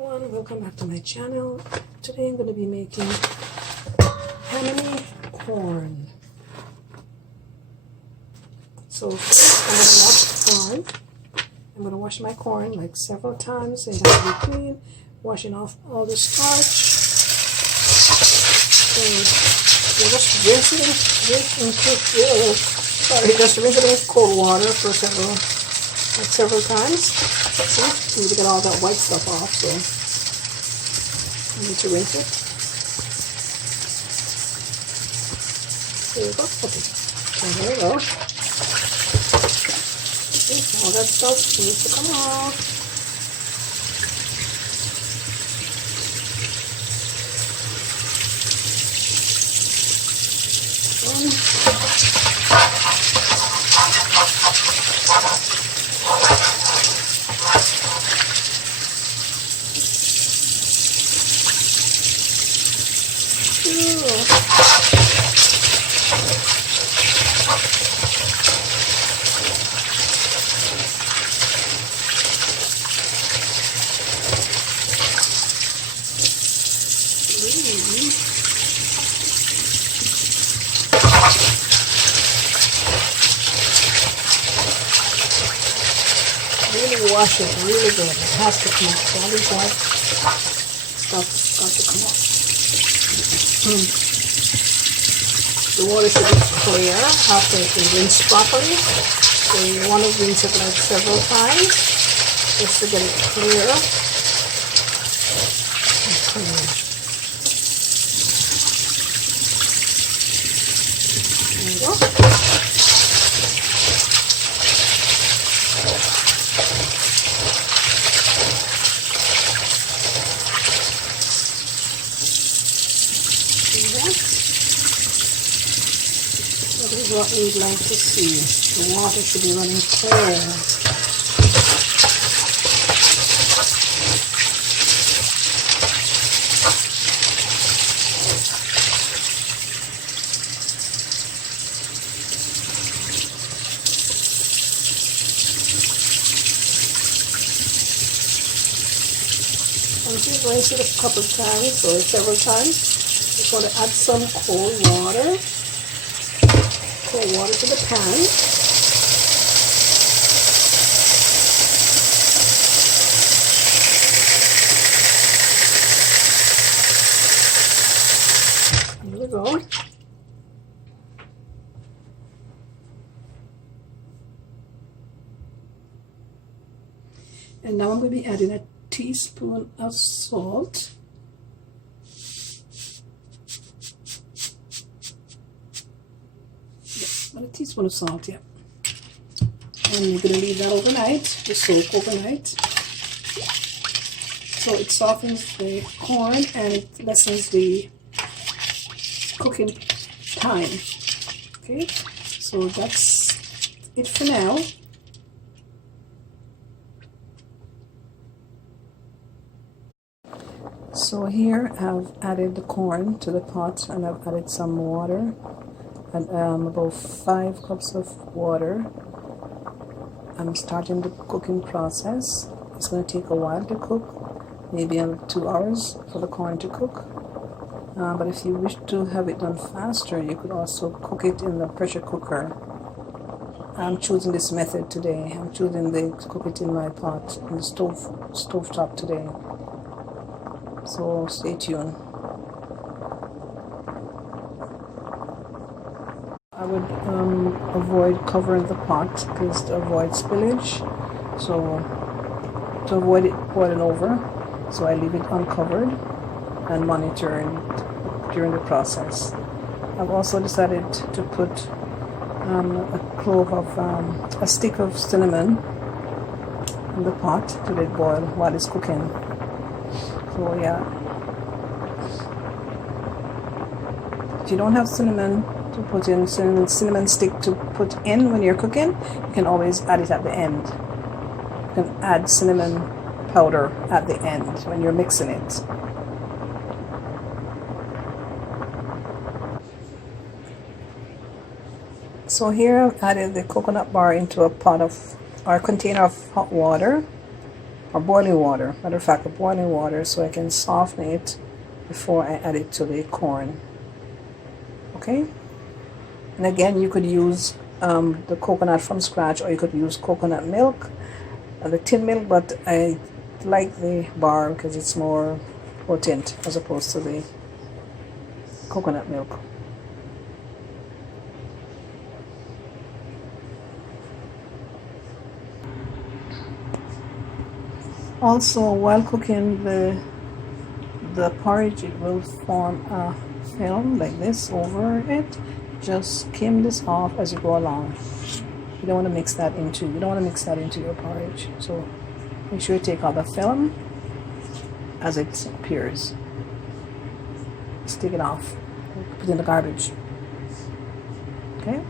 Everyone, welcome back to my channel. Today I'm going to be making hominy corn. So first I'm going to wash the corn. I'm going to wash my corn like several times. It has to be clean, washing off all the starch. So you just rinse it in cold water for several times. See, you need to get all that white stuff off, so you need to rinse it. There you go. Okay. So there you go. See, all that stuff needs to come off. Really wash it really good. It has to come out. All this white stuff's got to come out. The water should be clear after it's been rinsed properly. So you want to rinse it like several times just to get it clear. There you go. That is what we'd like to see. The water should be running clear. Once you've rinsed it a couple of times or several times, just want to add some cold water to the pan. There we go. And now I'm going to be adding a teaspoon of salt. A teaspoon of salt, yeah. And you're going to leave that overnight, to soak overnight. So it softens the corn and it lessens the cooking time. Okay, so that's it for now. So here I've added the corn to the pot and I've added some water. And about 5 cups of water. I'm starting the cooking process. It's going to take a while to cook, maybe 2 hours for the corn to cook. But if you wish to have it done faster, you could also cook it in the pressure cooker. I'm choosing this method today. I'm choosing to cook it in my pot, in the stove top today. So stay tuned. I would avoid covering the pot because to avoid spillage. So to avoid it boiling over, so I leave it uncovered and monitor it during the process. I've also decided to put a stick of cinnamon in the pot to let it boil while it's cooking. So yeah, if you don't have cinnamon to put in, cinnamon stick to put in when you're cooking, you can always add it at the end. You can add cinnamon powder at the end when you're mixing it. So here I've added the coconut bar into a pot of or container of hot water, or boiling water. Matter of fact, the boiling water, so I can soften it before I add it to the corn. Okay, and again, you could use the coconut from scratch, or you could use coconut milk, the tin milk, but I like the bar because it's more potent as opposed to the coconut milk. Also, while cooking the porridge, it will form a film like this over it. Just skim this off as you go along. You don't want to mix that into your porridge. So make sure you take out the film as it appears. Just take it off. Put it in the garbage. Okay.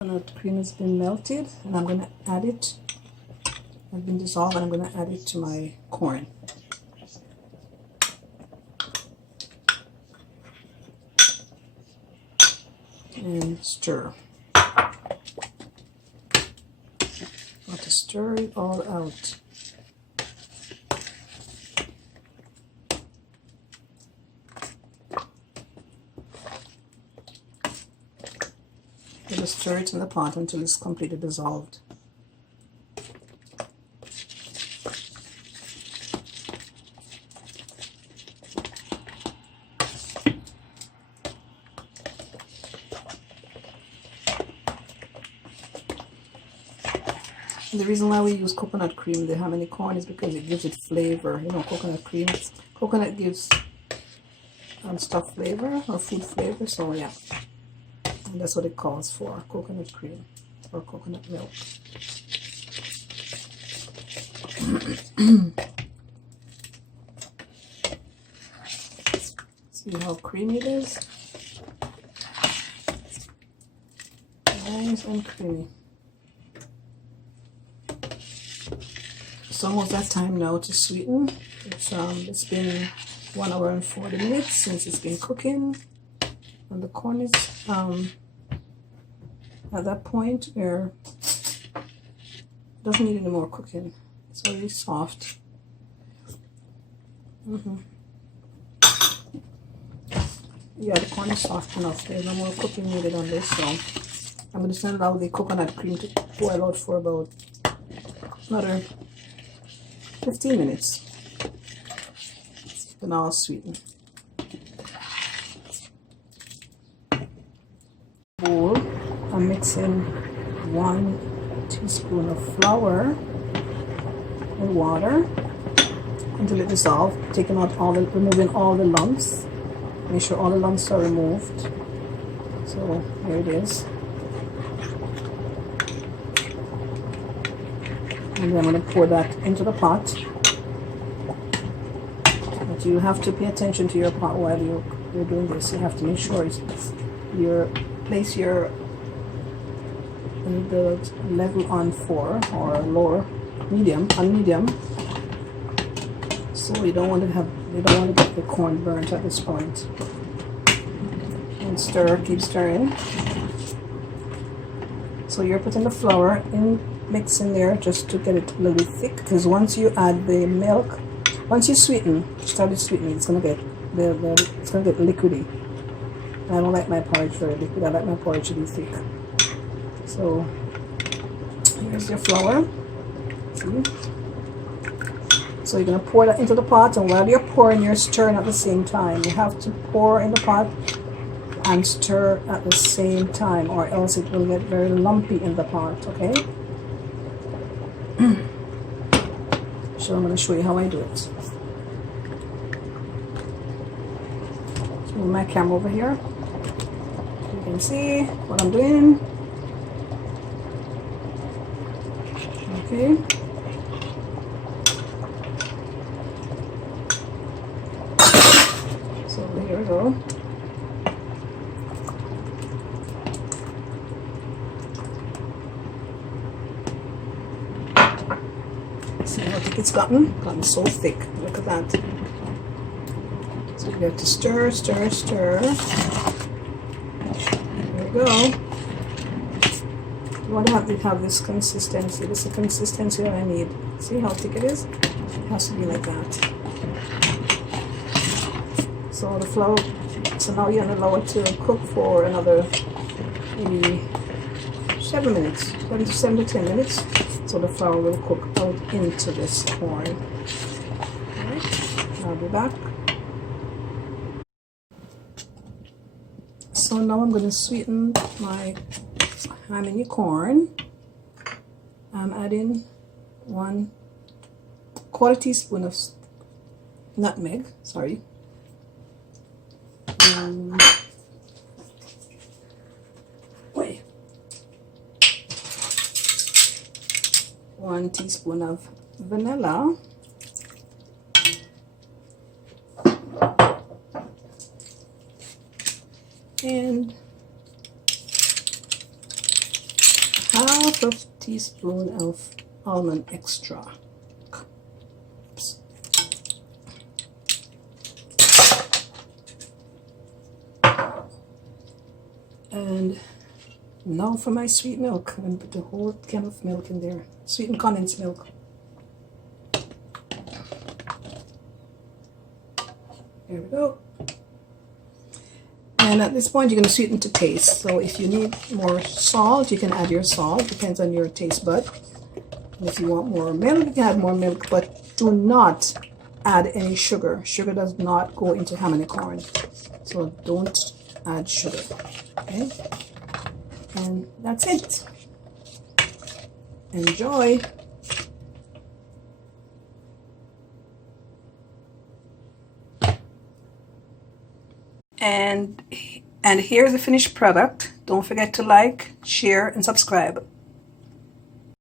Coconut cream has been melted, and I'm going to add it. It's been dissolved, and I'm going to add it to my corn. And stir. Want to stir it all out. Just stir it in the pot until it's completely dissolved. And the reason why we use coconut cream, the hominy corn, is because it gives it flavor. You know, coconut cream. Coconut gives stuff flavor or food flavor. So yeah. And that's what it calls for, coconut cream or coconut milk. See how creamy it is? Nice and creamy. It's almost that time now to sweeten. It's been 1 hour and 40 minutes since it's been cooking. And the corn is at that point where it doesn't need any more cooking. It's already soft. Yeah, the corn is soft enough. There's no more cooking needed on this, so I'm going to send out the coconut cream to boil out for about another 15 minutes. Then I'll sweeten. Bowl, I'm mixing 1 teaspoon of flour and water until it dissolves, removing all the lumps. Make sure all the lumps are removed. So here it is. And then I'm going to pour that into the pot. But you have to pay attention to your pot while you're doing this. You have to make sure place the level on 4 or lower, on medium. So you don't want to get the corn burnt at this point. And keep stirring. So you're putting the flour mix in there just to get it a little bit thick, because once you add the milk, once you start it sweetening, it's gonna get liquidy. I don't like my porridge very liquid. I like my porridge to be thick. So here's your flour. See? So you're going to pour that into the pot, and while you're pouring, you're stirring at the same time. You have to pour in the pot and stir at the same time, or else it will get very lumpy in the pot, okay? So I'm going to show you how I do it. Let's move my camera over here. You can see what I'm doing. Okay. So here we go. See how thick it's gotten? Gotten so thick. Look at that. So you have to stir, stir, stir. There we go. You want to have this consistency. This is the consistency that I need. See how thick it is? It has to be like that. So the flour, so now you're going to allow it to cook for another maybe 7 minutes, 7 to 10 minutes. So the flour will cook out into this corn. Alright, I'll be back. So now I'm going to sweeten my hominy corn. I'm adding 1/4 teaspoon of nutmeg, sorry. 1 teaspoon of vanilla. And half a teaspoon of almond extra. Oops. And now for my sweet milk. I'm going to put the whole can of milk in there. Sweetened condensed milk. There we go. And at this point, you're going to sweeten to taste. So if you need more salt, you can add your salt. Depends on your taste bud. And if you want more milk, you can add more milk. But do not add any sugar. Sugar does not go into hominy corn. So don't add sugar. Okay? And that's it. Enjoy. And here's the finished product. Don't forget to like, share, and subscribe.